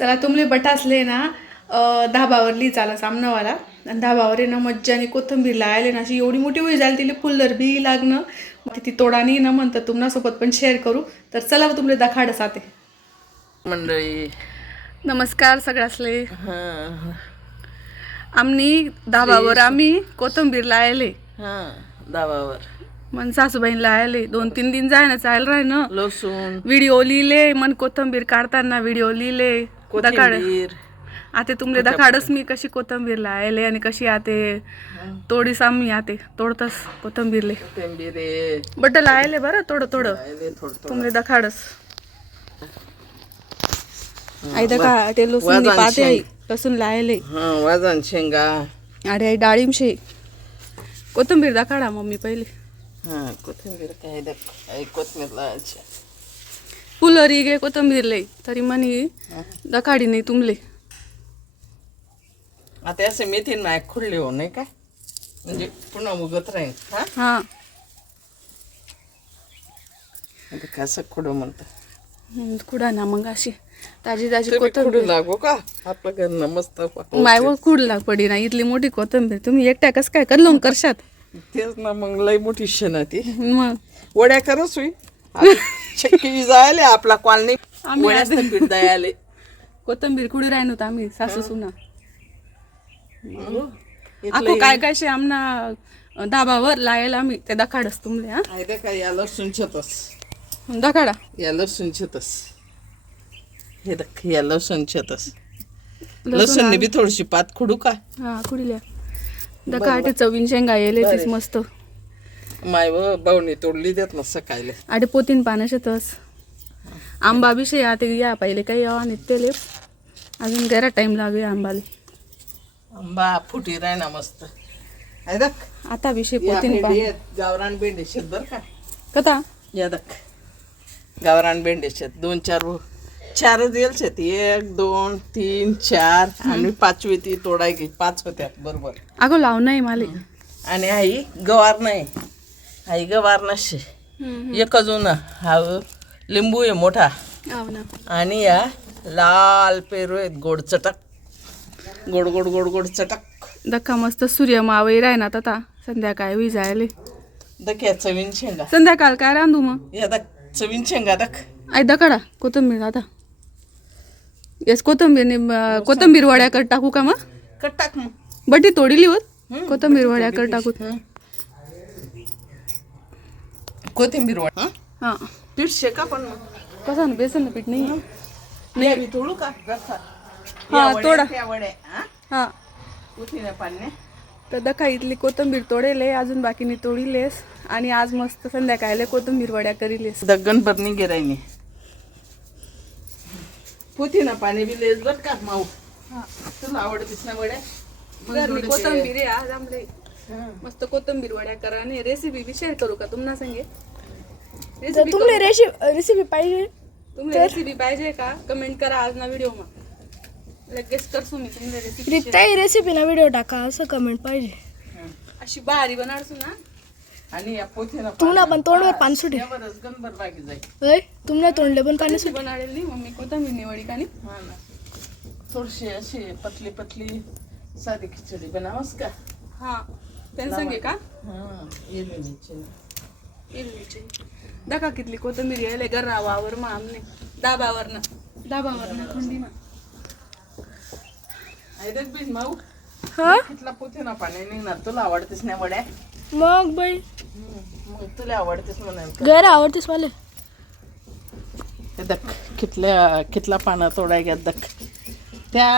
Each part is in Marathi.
चला तुमले बटासले ना धाबावरली चाला सामनावाला आणि धाबावर ना मज्जाने कोथंबीर लायले ना अशी एवढी मोठी होई जाईल तिला फुल्लर बी लागणं मग ती तोडानी ना म्हणतात तुम्हाला पण शेअर करू. तर चला तुमले दाखाड साते मंडळी. नमस्कार सगळ्यासले. आम्ही धाबावर आम्ही कोथंबीर लायले दाबावर मन सासूबाईन लायले 2-3 दिन जाय ना चाल राय ना लसूण व्हिडिओ लिहिले मन कोथंबीर काढताना व्हिडिओ लिहिले दखाड कोथिंबीर आते तुमले दखाडच मी कशी कोथंबीर लायले आणि कशी आते तोडीस आम्ही आते तोडतस कोथंबीरले बट लायले बरं थोडं तुमले दखाडस आई दखा ते लसूण पाते आई लसूण लायले वाजन शेंगा अरे आई डाळिंब शे कोथंबीर दखाडा मम्मी पहिले कोथिंबीर काय कोथंबीर लावायची फुलरी गे कोथंबीर लई तरी म्हणी दखाडी नाही तुमले आता असे मेथी नाही खुडले हो नाही काय म्हणजे पुन्हा उगत राहील. हा आता कसं खुडू म्हणतं खुडा ना मग अशी ताजी ताजी खुडू कोथंबीर लागो का आपलं घरनं मस्त मायवर खुड लाग पडी ना इथली मोठी कोथंबीर तुम्ही एकट्या कस काय कर करशात तेच ना मग लई मोठी शेण ती मग वड्या करच होई शक्की जायले आपला कॉलनी वड्याच पीठ द्यायले कोथंबीर कुडी राहिनो आम्ही सासू सुना ako काय काय शे आमना धाबावर लायला आम्ही ते दखाडस तुमले हा काय या लसूण छतस दखाडा या लसूण छतस हे दख या लसूण छतस लसूण बी थोडीशी पात खुडू का हा खुडल्या दखाटे चवीन शेंगा येले तीच मस्त माय व बावणी तोडली देत ना सकाळी आडे पोतीन पानं शेतस आंबा बी शे आते या पहिले काही यावा निघतेले अजून जरा टाइम लागेल आंबाले आंबा फुटी राय ना मस्त आहे दख आता विषय पोतीन पान गावरान भेंडे शेत बर का कथा या दख गावरान भेंडे शेत 2-4 देल शेत 1 2 3 4 आणि 5वी ती तोडायची 5 होत्या बरोबर अगो लाव नाही माले आणि आई गवार नाही आई गवार नसते एक अजून हा लिंबू आहे मोठा आणि या लाल पेरू आहेत गोड चटक गोड गोड गोड गोड चटक दक्का मस्त सूर्य मावई राय ना आता संध्याकाळी वी जायले दक्या चवीन शेंगा संध्याकाळ काय रांधू मग या दक चवीन शेंगा दक आई दकाडा कोथंबीर आता येस कोथंबीर वड्या कर टाकू का मग कट टाक मग बटी तोडीली होत कोथंबीर वड्या कर टाकू कोथिंबीर वड हा पीठ शेका पण मग कसा ना बेसन पीठ नाही नाही मी तोडू का हा तोडा वड्या हा उठीने पाणी तर दखा इथली कोथंबीर तोडेले अजून बाकीने तोडीलेस आणि आज मस्त संध्याकाळले कोथंबीर वड्या करीलेस दगन भरणी गेरायने पुतीना पाणी बी लेस बर का माऊ तुला आवडतीस ना वड्या कोथंबीर आहे आज आमले मस्त कोथंबीर वड्या करा आणि रेसिपी बी शेअर करू का तुम्हाला सांगे तुमने रेसिपी पाहिजे तुम्हाला रेसिपी पाहिजे का कमेंट करा आज ना व्हिडिओ मा लगेच करसू मी तुम्हाला रेसिपी रित्ताई रेसिपी ना व्हिडिओ टाका असं कमेंट पाहिजे अशी भारी बनाडसू ना आणि या पोथीना तुमना पण तोंडवर पाणी सुटे यावरच गंभर बाकी जाईल होय तुमने तोंडले पण पाणी सुटे बनाडेल नी मम्मी कोथंबीर निवडी का नी हा ना थोडीशी अशी पतली पतली साधी खिचडी बनावस का हा त्यांना सांगे का हा हिरवीची दका कितली कोथंबीर यायले गरावावर मग आमने दाबावरनं थंडी ना ऐकत बिन माऊ हा कितला पोथीना पाणी निघणार तुला आवडतेस ना वड्या मग बाई मग तुला आवडतेस म्हणाल घर आवडतेस मला दक कितला पाना तोडाय घ्या दक त्या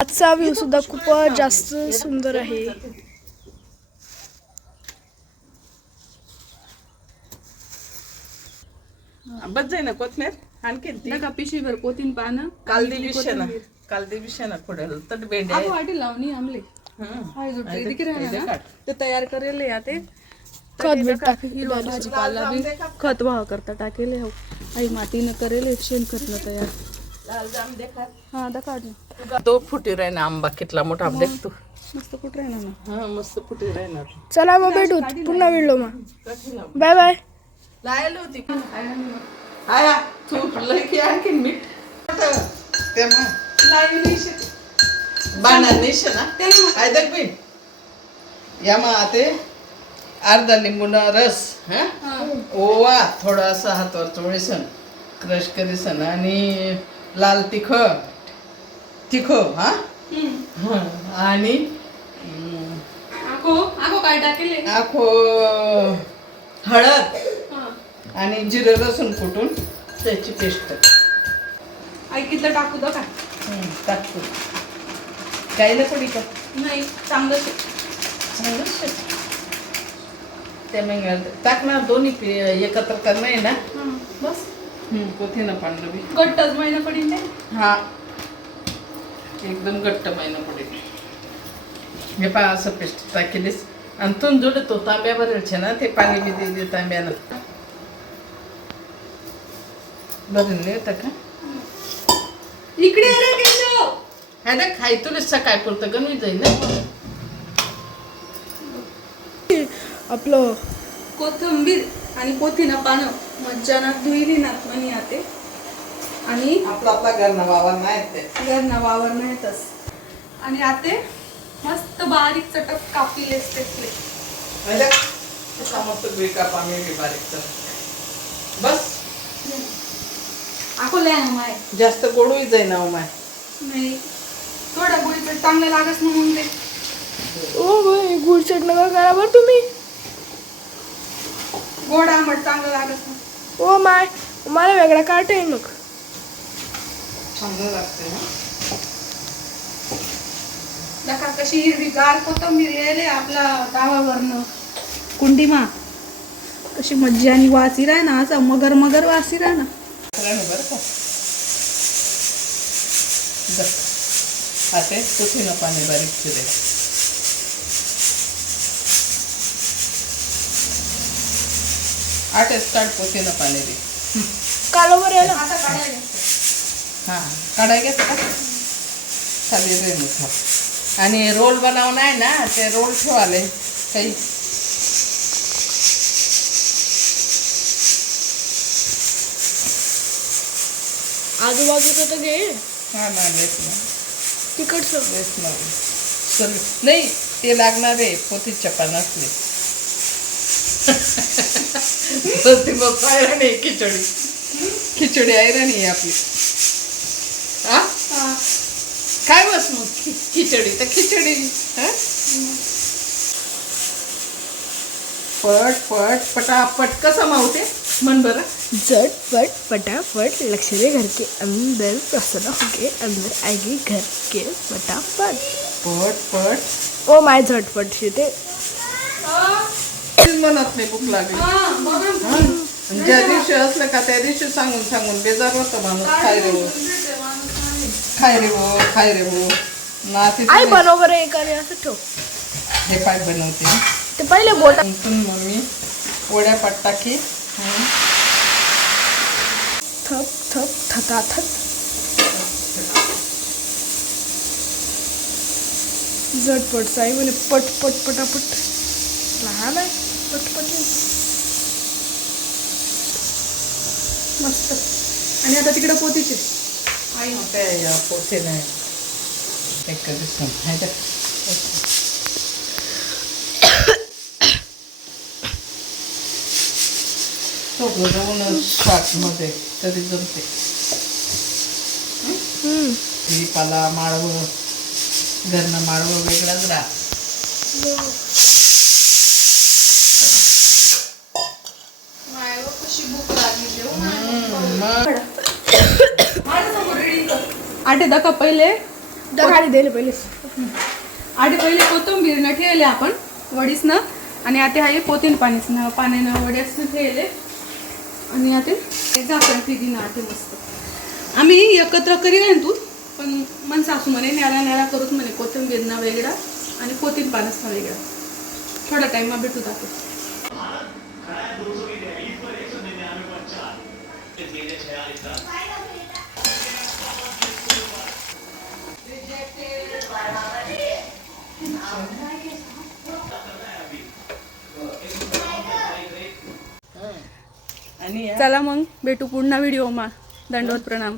आजचा व्ह्यू सुद्धा खूपच जास्त सुंदर आहे. बस जाई ना कोथमीर आणखीन ती दका पिशवीभर कोथिंबीर पानं काल दिवशी ना खोडेल तर भेंड्या आपण वाटी लावणी आमले हाय जो ट्रे दिख रहा है ते तयार करेले याते खत बीट टाक हिरवा भाजीपाला बी खत वाह करता टाकेले हो आई मातीनं करेले शेणखतनं तयार लाल जाम देखा हा दकाड ना 2 फुटी राही ना आंबा कितला मोठा देख तू मस्त कुठं राहिना ना हा मस्त फुटी राहणार चला मग भेटू पुन्हा व्हिडिओ मग बाय बाय लायला होती आया तू लय की आणखीन मीठ ते मग लाईव्ह नाही शेत बाणार नाही शे ना ते मग काय देख बी या मग ते अर्धा लिंबूना रस हा ओवा थोडासा हातावर चोळीसन क्रश करीसन आणि लाल तिखट हा आणि आखो आखो काय टाकेले आखो हळद आणि जिरे लसूण कुटून त्याची पेस्ट ऐकितलं टाकू दो का टाकतो गायला पडी का नाही चांगलं शेत चांगलं ते मग टाकणार दोन्ही एकत्र करणं आहे ना बस कोथीनं पांढरं बी गट्टच महिना पडीन ते हा एकदम घट्ट महिना पडेल हे पहा असं पेस्ट टाकेलीस आणि तून जोडे तो तांब्यावर छे ना ते पाणी बी दे तांब्यानं बरं नाही होतं का इकडे आले केशव हा ना खाई तुला सकाळ पुरतं गणवी जाईल ना आपलं कोथिंबीर आणि कोथिना पानं मज्जानात धुईली नात म्हणी आते आणि आपला घरना वावर नाही ते घरना वावर नाहीतच आणि आते मस्त बारीक चटक कापीले असते मस्त बेकाप आम्ही बी बारीक तर बस आखो लय माय जास्त गोडवी जाई ना माय नाही थोडा गोळीचं चांगलं लागत ना म्हणून ते ओ बाई गुड चटणी का करा बरं तुम्ही गोड आंबट चांगलं लागत ना ओ माय मला वेगळा काट आहे मग चांगलं लागते ना नका कशी हिरवीगार कोथिंबीर यायले आपला गावावरनं कुंडीमा कशी मज्जा आणि वासी राह ना असं मगर वासी राह ना बरं का आता कोथिंबीर पाणी बारीक चिरे आटेच काढ कोथिंबीर पाणी दे कालो बरं आहे ना आता काढायला हां काढाय घेत का खाली रे मोठा आणि रोल बनवणं आहे ना ते रोल ठेवाले काही आजूबाजूचं तर घे हां ना लेस ना तिकडचं लेस ना चल नाही ते लागणार आहे पोतीच्या पानातले ती मग काय नाही खिचडी आहे नाही आपली हा काय बस मग खिचडी तर खिचडी हा पट पटापट कसं मावते मन बरं झटपट फटाफट लक्ष दे घर के अंदर प्रसन्न होके अंदर आएगी घर के फटाफट पट ओ माय झटपट शिते मनात नाही भूक लागली आणि ज्या दिवशी असलं का त्या दिवशी सांगून बेजार होतं माणूस खाय रे हो नाती आई बरोबर आहे का नाही असं ठेव हे पाय बनवते ते पहिले बोट मम्मी वड्या पाट टाकी थप थप थकाथक झटपट साई म्हणे पटपट पटापट लहान आहे पटपट मस्त आणि आता तिकडे पोतीचे आई काय पोते नाही एक दिवस जाऊन मध्ये तरी जमते पाला माळवं घरनं माळवं वेगळाच राहा कशी भूक लागली आटे दका पहिले गाडी दिले पहिले आटे पहिले कोथिंबीर न ठेवले आपण वडीस ना आणि आता आहे पोतीन पाण्यानं वड्यास ठेवले आणि आता झाकण फिरी ना आटे मस्त आम्ही एकत्र करी नाही तू पण मन सासू म्हणे न्याला करूच म्हणे कोथिंबीर ना वेगळा आणि पोतीन पानस ना वेगळा थोडा टाइम भेटू दाखव आणि चला मग भेटू पुन्हा व्हिडिओ मा दंडवत प्रणाम